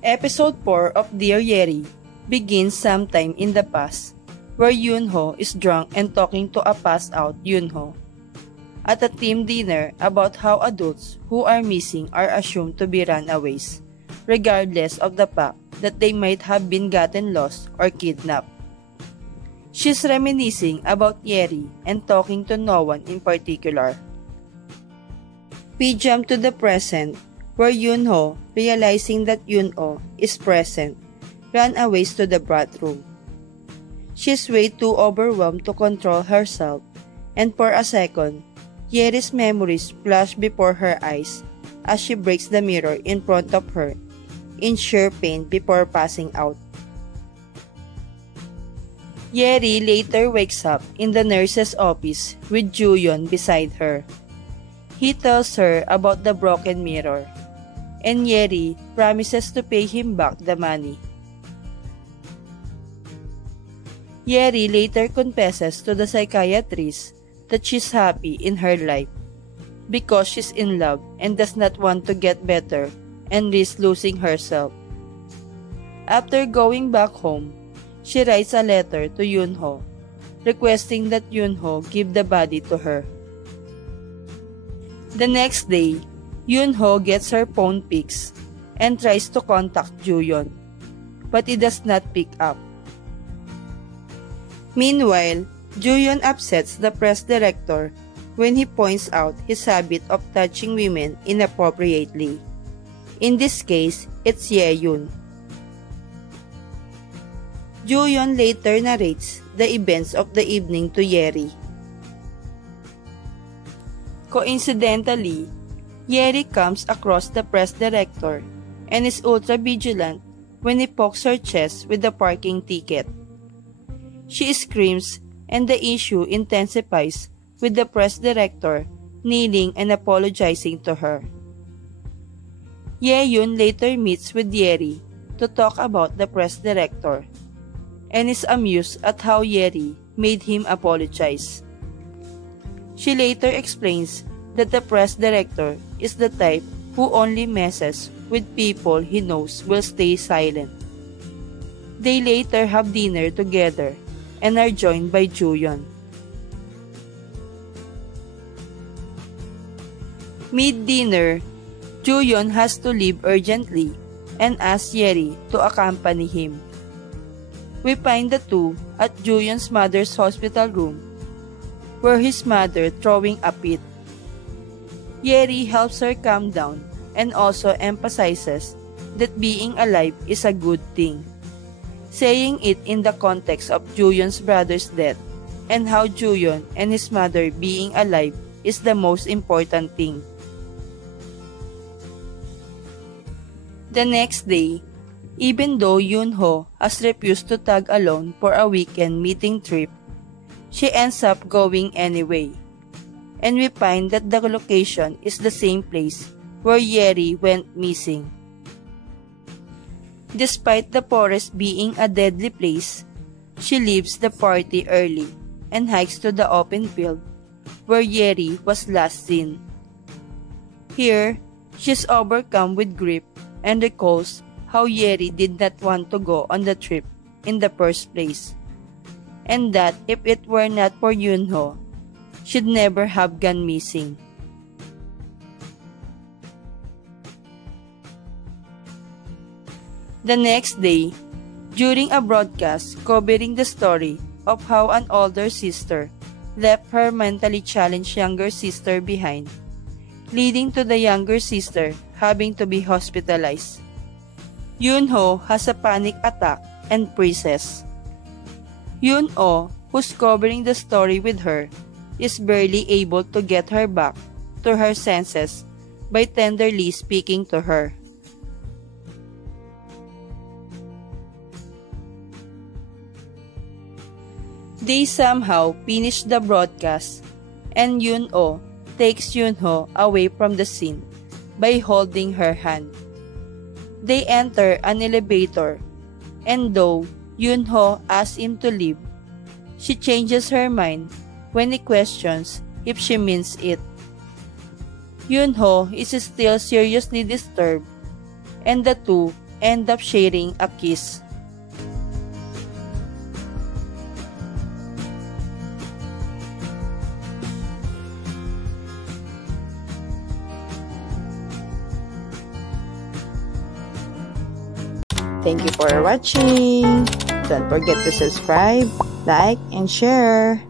Episode 4 of Dear Yeri begins sometime in the past, where Yoonho is drunk and talking to a passed-out Yoonho at a team dinner about how adults who are missing are assumed to be runaways, regardless of the fact that they might have been gotten lost or kidnapped. She's reminiscing about Yeri and talking to no one in particular. We jump to the present, where Yoonho, realizing that Yoon-oh is present, ran away to the bathroom. She's way too overwhelmed to control herself, and for a second, Yeri's memories flash before her eyes as she breaks the mirror in front of her, in sheer pain before passing out. Yeri later wakes up in the nurse's office with Joo-yeon beside her. He tells her about the broken mirror, and Yeri promises to pay him back the money. Yeri later confesses to the psychiatrist that she's happy in her life because she's in love and does not want to get better and risk losing herself. After going back home, she writes a letter to Yoonho, requesting that Yoonho give the body to her. The next day, Yoonho gets her phone fixed and tries to contact Joo-yeon, but he does not pick up. Meanwhile, Joo-yeon upsets the press director when he points out his habit of touching women inappropriately. In this case, it's Ye-yoon. Joo-yeon later narrates the events of the evening to Yeri. Coincidentally, Yeri comes across the press director and is ultra-vigilant when he pokes her chest with the parking ticket. She screams and the issue intensifies with the press director kneeling and apologizing to her. Ye-yoon later meets with Yeri to talk about the press director and is amused at how Yeri made him apologize. She later explains that the press director is the type who only messes with people he knows will stay silent. They later have dinner together and are joined by Joo-yeon. Mid-dinner, Joo-yeon has to leave urgently and asks Yeri to accompany him. We find the two at Joo-yeon's mother's hospital room, where his mother throwing a fit. Yeri helps her calm down and also emphasizes that being alive is a good thing, saying it in the context of Joo-yeon's brother's death and how Joo-yeon and his mother being alive is the most important thing. The next day, even though Yoonho has refused to tag along for a weekend meeting trip, she ends up going anyway. And we find that the location is the same place where Yeri went missing. Despite the forest being a deadly place, she leaves the party early and hikes to the open field where Yeri was last seen. Here, she's overcome with grief and recalls how Yeri did not want to go on the trip in the first place, and that if it were not for Yoonho, she'd never have gone missing. The next day, during a broadcast covering the story of how an older sister left her mentally challenged younger sister behind, leading to the younger sister having to be hospitalized, Yoonho has a panic attack and freezes. Yoon-oh, who's covering the story with her, is barely able to get her back to her senses by tenderly speaking to her. They somehow finish the broadcast, and Yoon-oh takes Yoonho away from the scene by holding her hand. They enter an elevator, and though Yoonho asks him to leave, she changes her mind when he questions if she means it. Yoonho is still seriously disturbed, and the two end up sharing a kiss. Thank you for watching. Don't forget to subscribe, like, and share.